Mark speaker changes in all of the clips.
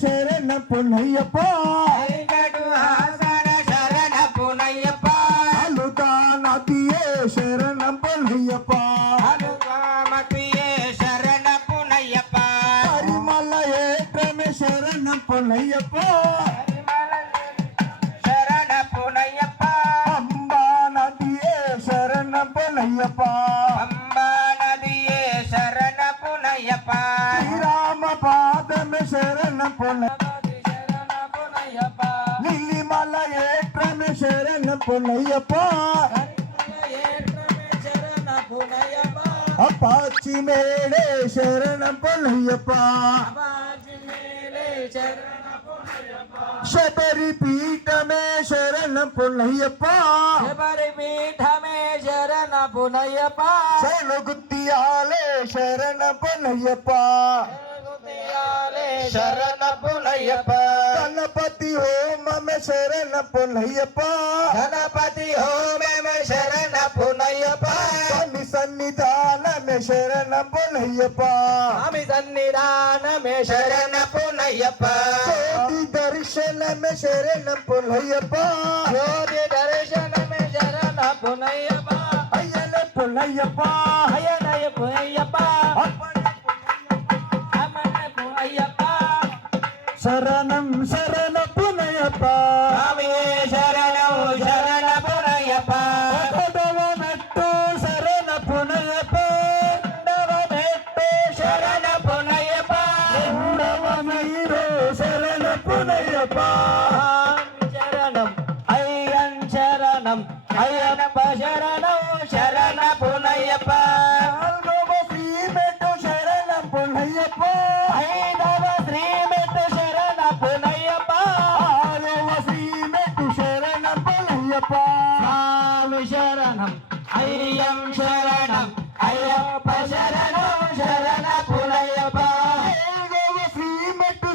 Speaker 1: పీఠమే శరణ
Speaker 2: శరణ పునయ్యప్ప
Speaker 1: శరణ పునయ్యప్ప నిలిమల ఏటమే శరణ పునయ్యప్ప
Speaker 2: శరణ పునయ్యప్ప
Speaker 1: Apache May Day శరణ పునయ్యప్ప
Speaker 2: శరణ
Speaker 1: శబరి పీఠమే శరణ పునయ్యప్ప
Speaker 2: శబరి పీఠమే శరణ పునయ్యప్ప
Speaker 1: शरण पुनयप
Speaker 2: गणपति हो
Speaker 1: मम शरण पुनयप गणपति
Speaker 2: हो मम शरण पुनयप
Speaker 1: स्वामी सन्निधान में शरण
Speaker 2: पुनयप स्वामी सन्निधान में
Speaker 1: शरण पुनयप दर्शन में
Speaker 2: शरण पुनयप दर्शन में
Speaker 1: शरण पुनयप
Speaker 2: अयन पुनयप अयन पुनयप
Speaker 1: శరణం శరణ పునయ్యప్ప
Speaker 2: స్వామియే శరణం శరణ పునయ్యప్ప
Speaker 1: పదవ మెట్టు శరణ పునయ్యప్ప
Speaker 2: రెండవ మెట్టు శరణ పునయ్యప్ప
Speaker 1: రెండవ మీరు శరణ పునయ్యప్ప
Speaker 2: శరణం అయ్యం శరణం అయ్యప్ప శరణం శరణ పునయ్యప్ప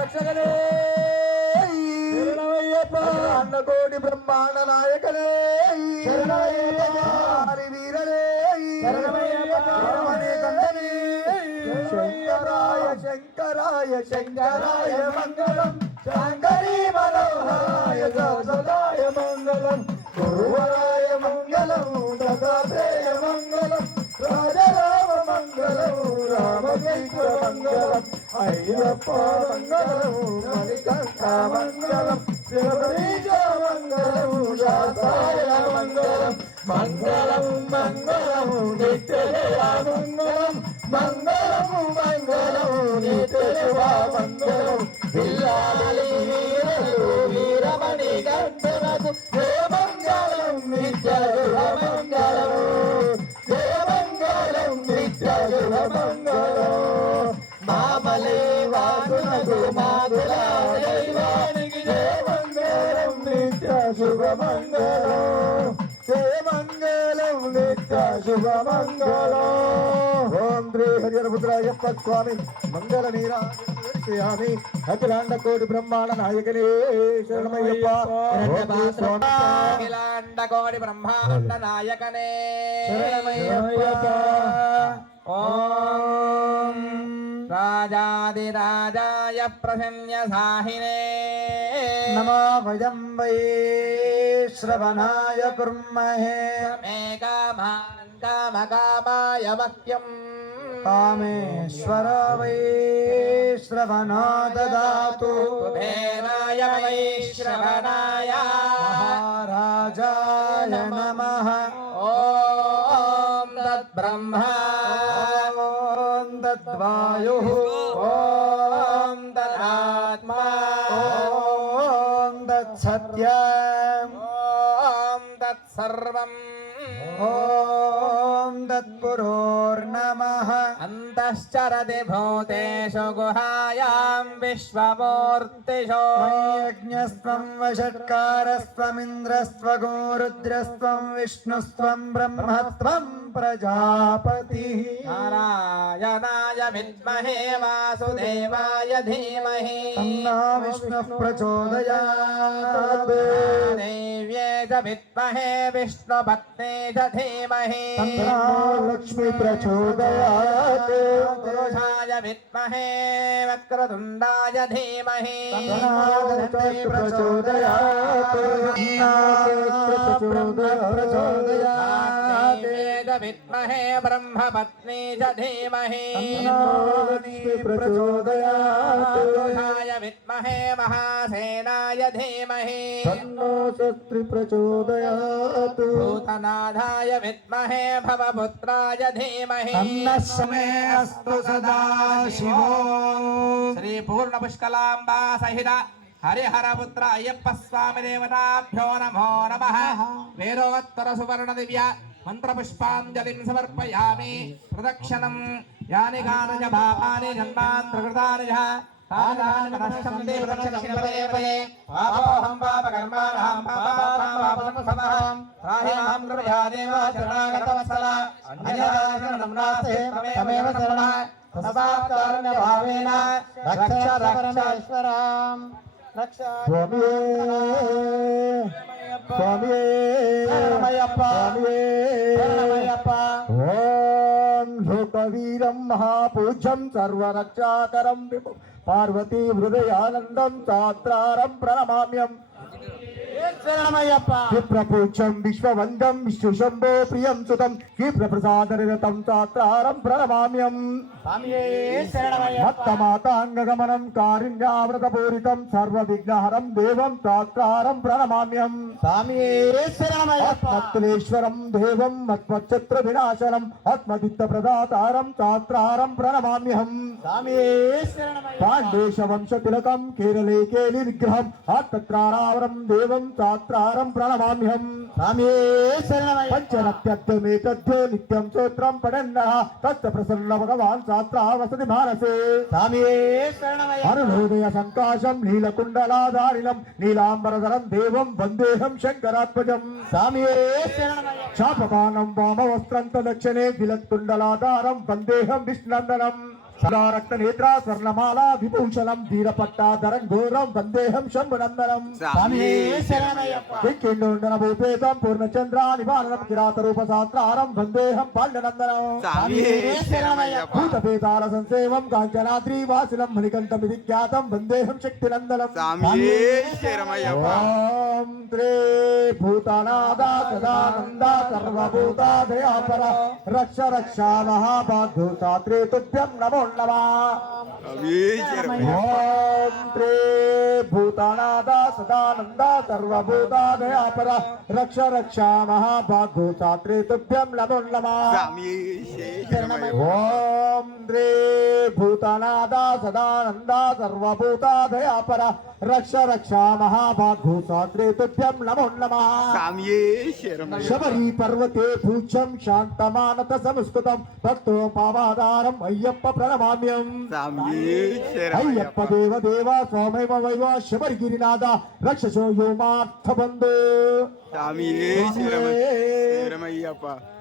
Speaker 1: రక్షకనే అన్నకోటి బ్రహ్మాండ నాయకనే. హరి వీరనే శంకరాయ శంకరాయ శంకరాయ మంగళం. శంకరీ మనోహరాయ సదాయ మంగళం. గురువరాయ మంగళం దత్తాత్రేయ మంగళం. రాజరామ మంగళం రామకృష్ణ మంగళం. అయ్యప్ప మంగళము మణికంఠ మంగళం శివరీజ మంగళము శాసాయ మంగళం మంగళం మంగళం నిత్యజయ మంగళం మంగళం పిల్లాలి వీరలు వీరమణి కంఠనకు నిత్య శుభ మంగళం ఓం శ్రీ హరిహరపుత్రాయప్ప స్వామి మంగళ నీరామి అఖిలాండ కోటి బ్రహ్మాండ నాయకనే శరణమయ్యప్ప.
Speaker 2: అఖిలాండ కోటి బ్రహ్మాండ నాయకనే.
Speaker 1: శరణమయ్యప్ప.
Speaker 2: ఓం.
Speaker 3: राजादिराजाय प्रसन्यसाहिने
Speaker 1: नमो भजम्बै श्रवणाय कुर्महे।
Speaker 3: मेकामकामाय वक्यम्
Speaker 1: कामेश्वर वै श्रवणा ददातु।
Speaker 3: कुबेराय वै श्रवणाय।
Speaker 1: महाराजाय नमः।
Speaker 3: ॐ तद्ब्रह्मा।
Speaker 1: तद्वायुः
Speaker 3: ॐ तदात्मा
Speaker 1: ॐ तत्सत्यम्
Speaker 3: ॐ तत्सर्वम्
Speaker 1: ॐ तत्पुरोर्नमः।
Speaker 3: अन्तश्चरति भूतेषु गुहायां विश्वमूर्तिषु।
Speaker 1: यज्ञस्त्वं वषट्कारस्त्वमिन्द्रस्त्वगो रुद्रस्त्वं विष्णुस्त्वं ब्रह्मत्वं प्रजापतिः।
Speaker 3: नारायणाय विद्महे वासुदेवाय धीमहि।
Speaker 1: तन्नो विष्णुः प्रचोदयात्।
Speaker 3: देव्ये च विद्महे विष्णुभक्ते च धीमहि
Speaker 1: लक्ष्मी प्रचोदयात्।
Speaker 3: पुरुषाय विद्महे वक्रतुण्डाय धीमहि।
Speaker 1: प्रचोदयात्। प्रचोदयात्।
Speaker 3: विद्महे ब्रह्मपत्नी च धीमहे। प्रचोदयाय विद्महे महासेनाय धीमहे।
Speaker 1: धीमहि प्रचोदयात्।
Speaker 3: भूतनाथाय विद्महे भवपुत्राय धीमहि।
Speaker 1: समे अस्तु सदा शिवो।
Speaker 3: श्रीपूर्णपुष्कलाम्बा सहित हरिहर पुत्र हरिहरपुत्र अय्यप्पस्वामिदेवताभ्यो नमो नमः। वेदोत्तर सुवर्ण दिव्या మంత్రపుష్పాంజలిం సమర్పయామి. ప్రదక్షిణం. యాని గానజ చ పాపాని జన్మాంతృకృతాని చ పాపోహం పాపకర్మాణం పాపానాం కృపయా దేవ శరణాగతవత్సల. అన్యదాశరణం తమేవ భావేన రక్ష రక్ష శరణమయ్యప్ప.
Speaker 1: ఓం లోకవీరం మహాపూజ్యం సర్వరక్షాకరం. పార్వతీ హృదయానందం చాత్రారం ప్రణమామ్యం. విప్రపూజ్యం విశ్వవందం విశ్వశంభో ప్రియం సుతం విప్రప్రసాదనిరతం చాత్రారం ప్రణమామ్యం.
Speaker 3: స్వామియే శరణమయ్యప్ప.
Speaker 1: భక్తమాతాంగగమనం కారుణ్యామృతపూరితం సర్వవిఘ్నహరం దేవం చాత్రారం ప్రణమామ్యం. ఆత్మత్తులేశ్వరం దేవం మత్మచ్చత్ర వినాశనం ఆత్మదిత్త ప్రదాతారం చాత్రారం ప్రణమామ్యహం పాండేశ వంశ తిలకం కేరళే కేలి విగ్రహం ఆత్మత్రారావరం దేవం
Speaker 3: స్వామియే శరణమయ్యప్ప
Speaker 1: పంచరత్యర్థమేతద్ధే నిత్యం స్తోత్రం పడన్న. ప్రసన్న భగవాన్ వసతి మానసే. అరుణోదయ సంకాశం నీలకుండలాధారిణం నీలాంబరధరం దేవం వందేహం శంకరాత్మజం.
Speaker 3: శరణమయ్యప్ప
Speaker 1: చాపకానం వామవస్త్రంత దక్షిణే వందేహం విష్ణందనం. సదారక్త నేత్ర స్వర్ణమాల విభూషణం ధీరపట్టాధరం ఘోరం వందేహం శంభునందనం
Speaker 3: స్వామియే శరణమయ్యప్ప
Speaker 1: దిక్కిండుండన భూపేతం పూర్ణచంద్ర నివారణం కిరాత రూప శాస్త్రారం వందేహం పాండనందనం భూతపేతాల సంసేవం కాంచనాద్రి వాసిలం మణికంఠమిది ఖ్యాతం వందేహం శక్తినందనం ఓం త్రే భూతనాద సదానంద సర్వభూతాదయాపర రక్ష రక్ష మహాభాగూతాత్రే తుభ్యం నమో నమ
Speaker 4: స్వామియే శరణమయ్యప్ప
Speaker 1: ఓం త్రే భూతనాద సదానంద సర్వభూతాదయాపర రక్ష రక్ష మహాభాగూతాత్రే తుభ్యం నమో నమ
Speaker 4: స్వామియే శరణమయ్యప్ప
Speaker 1: ఓం శ్రీ భూతనాద సదానంద సర్వభూతాదయాపర రక్ష రక్ష మహాభాగూసాత్రే తుభ్యం నమో నమ
Speaker 4: స్వామియే శరణమయ్యప్ప
Speaker 1: శబరి పర్వతే పూజ్యం శాంతమానత సంస్కృతం రక్షసో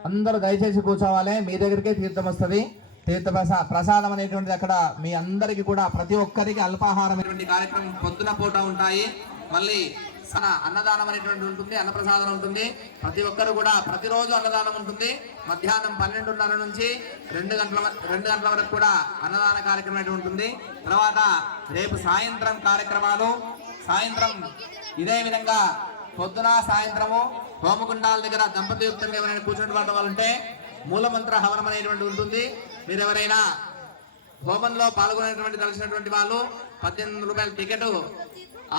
Speaker 3: అందరూ దయచేసి కూర్చోవాలి. మీ దగ్గరికే తీర్థం వస్తుంది. తీర్థ ప్రసా ప్రసాదం అనేటువంటిది అక్కడ మీ అందరికి కూడా ప్రతి ఒక్కరికి అల్పాహారం అనేటువంటి కార్యక్రమం పొద్దున పూట ఉంటాయి. మళ్ళీ అన్నదానం అనేటువంటి ఉంటుంది అన్నప్రసాదం ఉంటుంది. ప్రతి ఒక్కరు కూడా ప్రతిరోజు అన్నదానం ఉంటుంది. మధ్యాహ్నం పన్నెండున్నర నుంచి రెండు గంటల రెండు గంటల వరకు కూడా అన్నదాన కార్యక్రమం ఉంటుంది. తర్వాత రేపు సాయంత్రం కార్యక్రమాలు సాయంత్రం ఇదే విధంగా పొద్దున సాయంత్రము హోమగుండాల దగ్గర దంపతియుక్తంగా ఎవరైనా కూర్చున్నటువంటి వాళ్ళు ఉంటే మూలమంత్ర హవనం అనేటువంటి ఉంటుంది. మీరు ఎవరైనా హోమంలో పాల్గొనేటువంటి కలిసినటువంటి వాళ్ళు పద్దెనిమిది రూపాయల టికెట్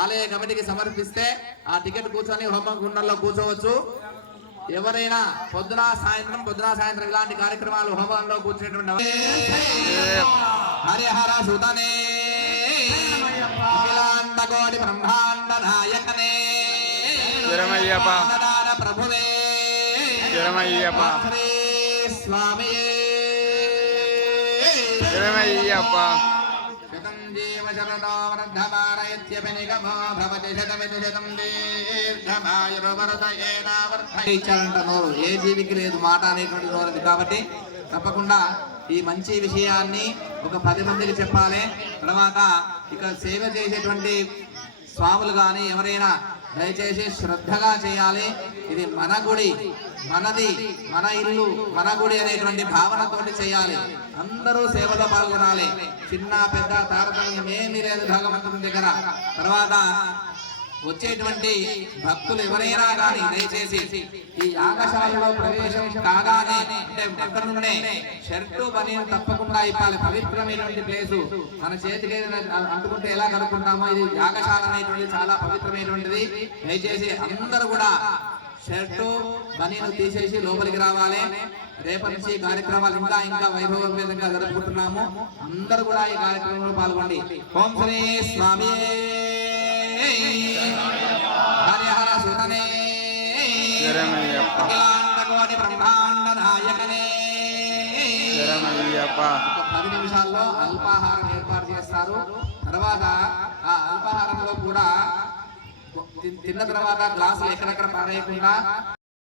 Speaker 3: ఆలయ కమిటీకి సమర్పిస్తే ఆ టికెట్ కూర్చొని హోమం గుండంలో కూర్చోవచ్చు. ఎవరైనా పొద్దున సాయంత్రం పొద్దున సాయంత్రం ఇలాంటి కార్యక్రమాలు హోమంలో కూర్చునేటువంటి హరిహర సుతనే. అఖిలాండ కోటి బ్రహ్మాండ నాయకనే. అన్నదాన ప్రభువే. శ్రీ
Speaker 4: శరణమయ్యప్ప.
Speaker 3: శతం జీవ వృద్ధమానయత్యపి నిగమో భవతి శతమితి శతం దీర్ఘమాయుర్వరదయేనావర్ధ ఇచ్చారంట నోరు ఏ జీవికి లేదు మాట అనేటువంటి నోరు కాబట్టి తప్పకుండా ఈ మంచి విషయాన్ని ఒక పది మందికి చెప్పాలి. తర్వాత ఇక్కడ సేవ చేసేటువంటి స్వాములు కానీ ఎవరైనా దయచేసి శ్రద్ధగా చేయాలి. ఇది మన గుడి మనది మన ఇల్లు మన గుడి అనేటువంటి భావనతోటి చేయాలి. అందరూ సేవలో పాల్గొనాలి. చిన్న పెద్ద తారతమ్యం ఏమీ లేదు భగవంతుని దగ్గర. తర్వాత వచ్చేటువంటి భక్తులు ఎవరైనా కానీ దయచేసి ఈ యాగశాలలో ప్రవేశం కాగానే అంటే అక్కడ నుండే షర్టు బనీను తప్పకుండా ఇవ్వాలి పవిత్రమైనటువంటి ప్లేసు మన చేతికి ఏదైనా అంటుకుంటే ఎలా కనుక్కుంటామో ఇది యాగశాల అనేటువంటి చాలా పవిత్రమైనటువంటిది. దయచేసి అందరూ కూడా షర్టు బనీను తీసేసి లోపలికి రావాలి. రేపటి నుంచి ఈ కార్యక్రమాలు ఇంకా ఇంకా వైభవంగా జరుపుకుంటున్నాము. అందరూ కూడా ఈ కార్యక్రమంలో పాల్గొండి. ఓం శ్రీ స్వామి హరిహర సుతనే
Speaker 4: శరణమయ్యప్ప.
Speaker 3: అఖిలాండ కోటి బ్రహ్మాండ నాయకనే. ఒక పది నిమిషాల్లో అల్పాహారం ఏర్పాటు చేస్తారు తర్వాత ఆ అల్పాహారంలో కూడా తిన్న తర్వాత గ్లాసులు ఎక్కడెక్కడ పారేయకుండా